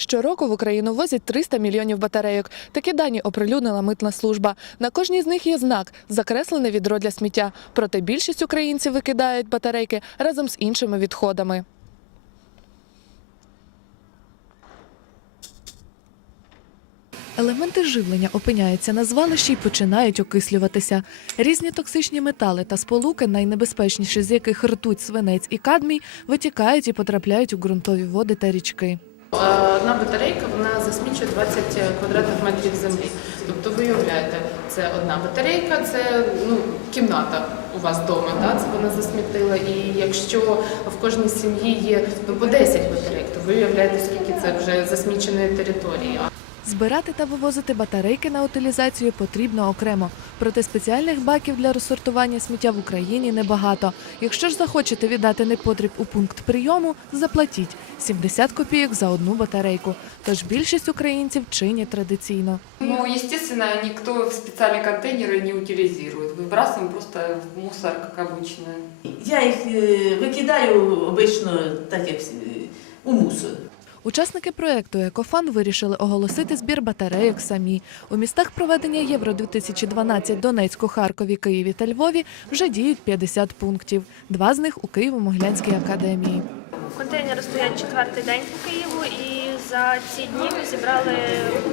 Щороку в Україну возять 300 мільйонів батарейок. Такі дані оприлюднила митна служба. На кожній з них є знак закреслене відро для сміття. Проте більшість українців викидають батарейки разом з іншими відходами. Елементи живлення опиняються на звалищі і починають окислюватися. Різні токсичні метали та сполуки, найнебезпечніші з яких ртуть, свинець і кадмій, витікають і потрапляють у ґрунтові води та річки. Е, Одна батарейка вона засмічує 20 квадратних метрів землі. Тобто ви уявляєте, це одна батарейка, це ну, кімната у вас вдома, да? це вона засмітила. І якщо в кожній сім'ї є ну, по 10 батарейок, то ви уявляєте, скільки це вже засміченої території. Збирати та вивозити батарейки на утилізацію потрібно окремо. Проте спеціальних баків для розсортування сміття в Україні небагато. Якщо ж захочете віддати непотріб у пункт прийому, заплатіть 70 копійок за одну батарейку. Тож більшість українців чинять традиційно. Ну, естественно, никто в специальные контейнеры не утилизирует. Выбрасываем просто в мусор, как обычно. Я їх е, викидаю обично так, як е, у мусор. Учасники проекту Екофан вирішили оголосити збір батарейок самі. У містах проведення Євро 2012 Донецьку, Харкові, Києві та Львові вже діють 50 пунктів. Два з них у Києво-Могилянській академії. Контейнери стоять четвертий день по Києву, і за ці дні ми зібрали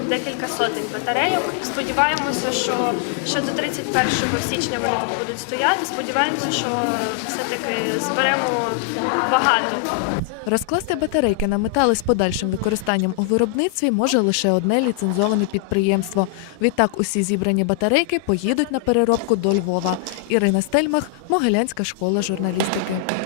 декілька сотень батарейок. Сподіваємося, що ще до 31 січня вони тут будуть стояти. Сподіваємося, що все-таки зберемо багато. Розкласти батарейки на метали з подальшим використанням у виробництві може лише одне ліцензоване підприємство. Відтак усі зібрані батарейки поїдуть на переробку до Львова. Ірина Стельмах, Могилянська школа журналістики.